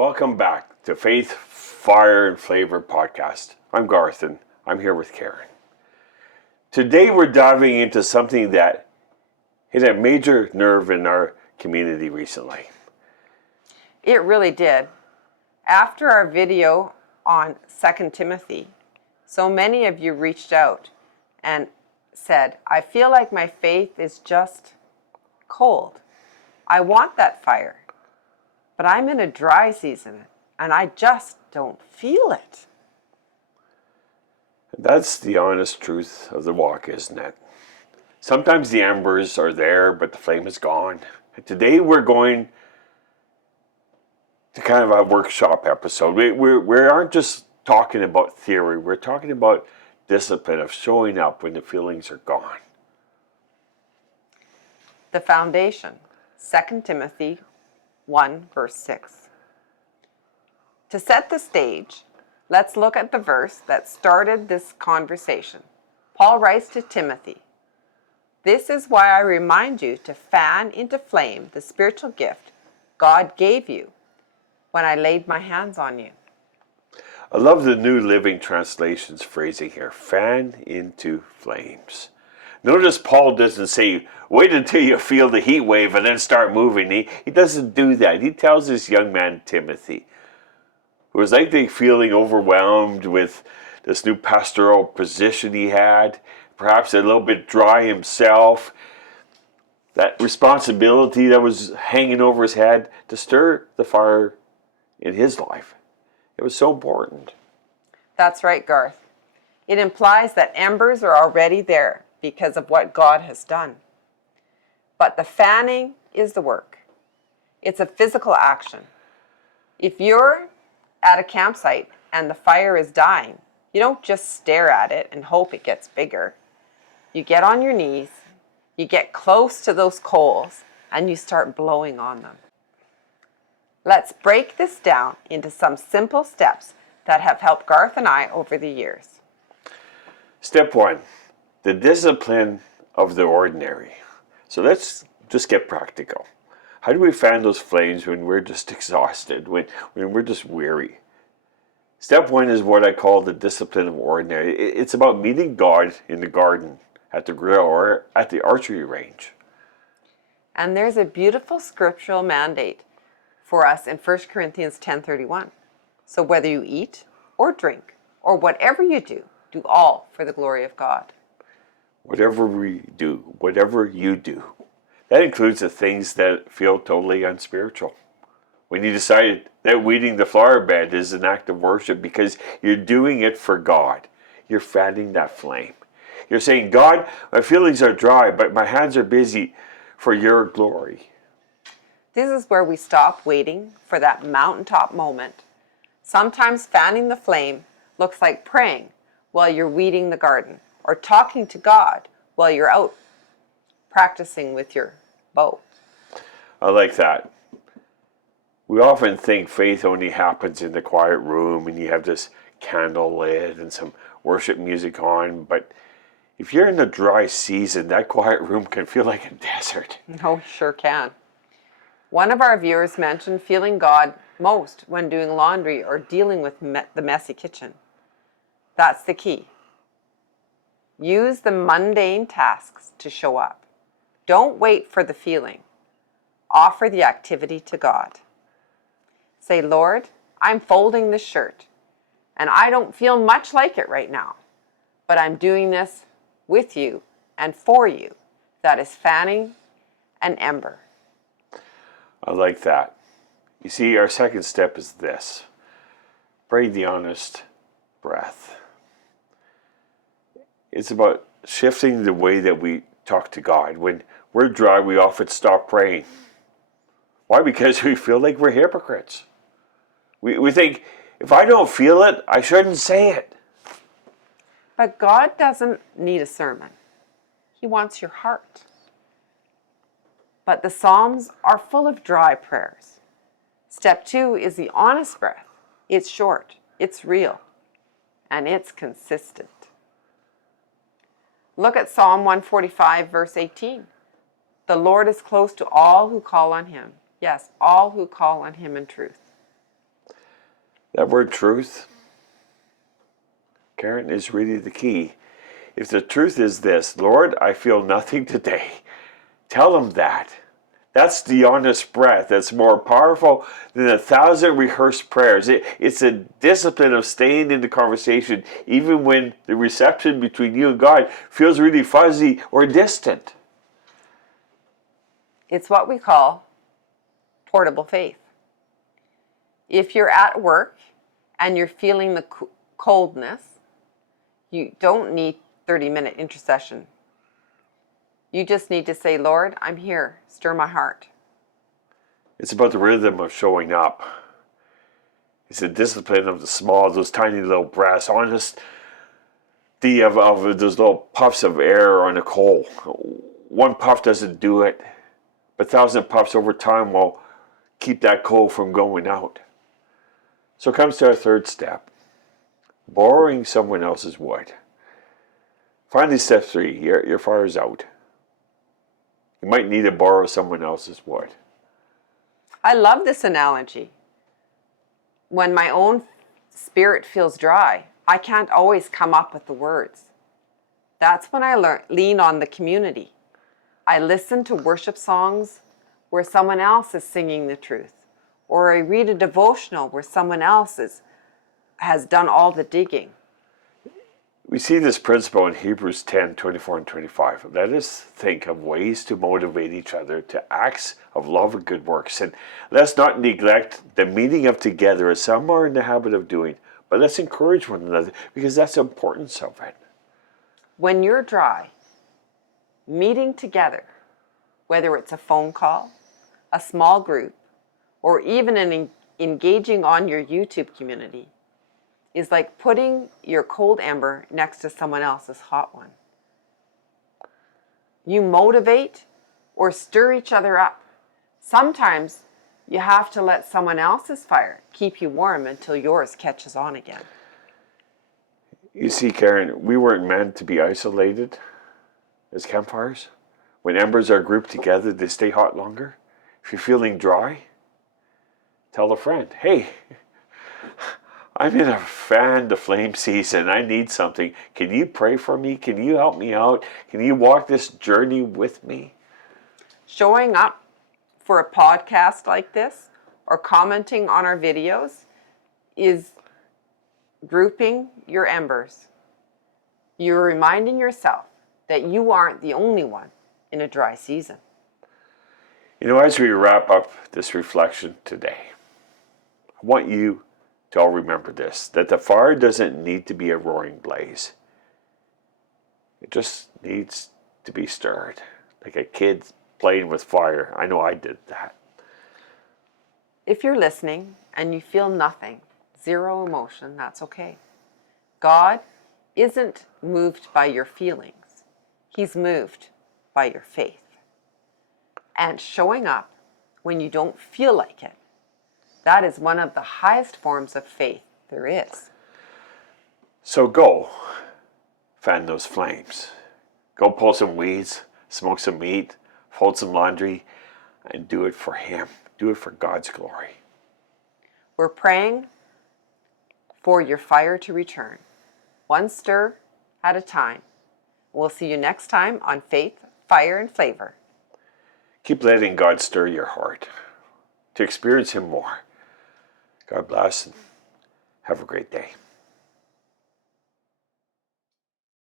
Welcome back to Faith, Fire, and Flavor podcast. I'm Garth and I'm here with Karen. Today we're diving into something that hit a major nerve in our community recently. It really did. After our video on 2 Timothy, so many of you reached out and said, I feel like my faith is just cold. I want that fire, but I'm in a dry season and I just don't feel it. That's the honest truth of the walk, isn't it? Sometimes the embers are there, but the flame is gone. And today we're going to kind of a workshop episode. We aren't just talking about theory. We're talking about discipline of showing up when the feelings are gone. The foundation, 2 Timothy 1 verse 6. To set the stage, let's look at the verse that started this conversation. Paul writes to Timothy, "This is why I remind you to fan into flame the spiritual gift God gave you when I laid my hands on you." I love the New Living Translation's phrasing here, fan into flames. Notice Paul doesn't say, wait until you feel the heat wave and then start moving. He doesn't do that. He tells this young man, Timothy, who was likely feeling overwhelmed with this new pastoral position he had, perhaps a little bit dry himself, that responsibility that was hanging over his head to stir the fire in his life. It was so important. That's right, Garth. It implies that embers are already there because of what God has done. But the fanning is the work. It's a physical action. If you're at a campsite and the fire is dying, you don't just stare at it and hope it gets bigger. You get on your knees, you get close to those coals, and you start blowing on them. Let's break this down into some simple steps that have helped Garth and I over the years. Step 1, the discipline of the ordinary. So let's just get practical. How do we fan those flames when we're just exhausted, when we're just weary? Step 1 is what I call the discipline of ordinary. It's about meeting God in the garden, at the grill, or at the archery range. And there's a beautiful scriptural mandate for us in 1 Corinthians 10:31. So whether you eat or drink or whatever you do, do all for the glory of God. Whatever we do, whatever you do. That includes the things that feel totally unspiritual. When you decide that weeding the flower bed is an act of worship because you're doing it for God, you're fanning that flame. You're saying, God, my feelings are dry, but my hands are busy for your glory. This is where we stop waiting for that mountaintop moment. Sometimes fanning the flame looks like praying while you're weeding the garden, or talking to God while you're out practicing with your bow. I like that. We often think faith only happens in the quiet room and you have this candle lit and some worship music on, but if you're in a dry season, that quiet room can feel like a desert. Oh, sure can. One of our viewers mentioned feeling God most when doing laundry or dealing with the messy kitchen. That's the key. Use the mundane tasks to show up. Don't wait for the feeling. Offer the activity to God. Say, Lord, I'm folding this shirt, and I don't feel much like it right now, but I'm doing this with you and for you. That is fanning an ember. I like that. You see, our second step is this. Pray the honest breath. It's about shifting the way that we talk to God. When we're dry, we often stop praying. Why? Because we feel like we're hypocrites. We think, if I don't feel it, I shouldn't say it. But God doesn't need a sermon. He wants your heart. But the Psalms are full of dry prayers. Step 2 is the honest breath. It's short, it's real, and it's consistent. Look at Psalm 145, verse 18. The Lord is close to all who call on him. Yes, all who call on him in truth. That word truth, Karen, is really the key. If the truth is this, Lord, I feel nothing today, tell him that. That's the honest breath. That's more powerful than 1,000 rehearsed prayers. It's a discipline of staying in the conversation, even when the reception between you and God feels really fuzzy or distant. It's what we call portable faith. If you're at work and you're feeling the coldness, you don't need 30-minute intercession. You just need to say, Lord, I'm here. Stir my heart. It's about the rhythm of showing up. It's the discipline of the small, those tiny little breaths, honesty of those little puffs of air on a coal. One puff doesn't do it, but 1,000 puffs over time will keep that coal from going out. So it comes to our third step, borrowing someone else's wood. Finally, step 3, your fire's out. You might need to borrow someone else's wood. I love this analogy. When my own spirit feels dry, I can't always come up with the words. That's when I lean on the community. I listen to worship songs where someone else is singing the truth, or I read a devotional where someone else has done all the digging. We see this principle in Hebrews 10, 24 and 25. Let us think of ways to motivate each other to acts of love and good works. And let's not neglect the meeting of together as some are in the habit of doing, but let's encourage one another because that's the importance of it. When you're dry, meeting together, whether it's a phone call, a small group, or even engaging on your YouTube community, is like putting your cold ember next to someone else's hot one. You motivate or stir each other up. Sometimes you have to let someone else's fire keep you warm until yours catches on again. You see, Karen, we weren't meant to be isolated as campfires. When embers are grouped together, they stay hot longer. If you're feeling dry, tell a friend, hey, I'm in a fan the flame season. I need something. Can you pray for me? Can you help me out? Can you walk this journey with me? Showing up for a podcast like this or commenting on our videos is grouping your embers. You're reminding yourself that you aren't the only one in a dry season. You know, as we wrap up this reflection today, I want you to all remember this, that the fire doesn't need to be a roaring blaze. It just needs to be stirred, like a kid playing with fire. I know I did that. If you're listening and you feel nothing, zero emotion, that's okay. God isn't moved by your feelings. He's moved by your faith. And showing up when you don't feel like it, that is one of the highest forms of faith there is. So go fan those flames. Go pull some weeds, smoke some meat, fold some laundry, and do it for Him. Do it for God's glory. We're praying for your fire to return, one stir at a time. We'll see you next time on Faith, Fire, and Flavor. Keep letting God stir your heart to experience Him more. God bless and have a great day.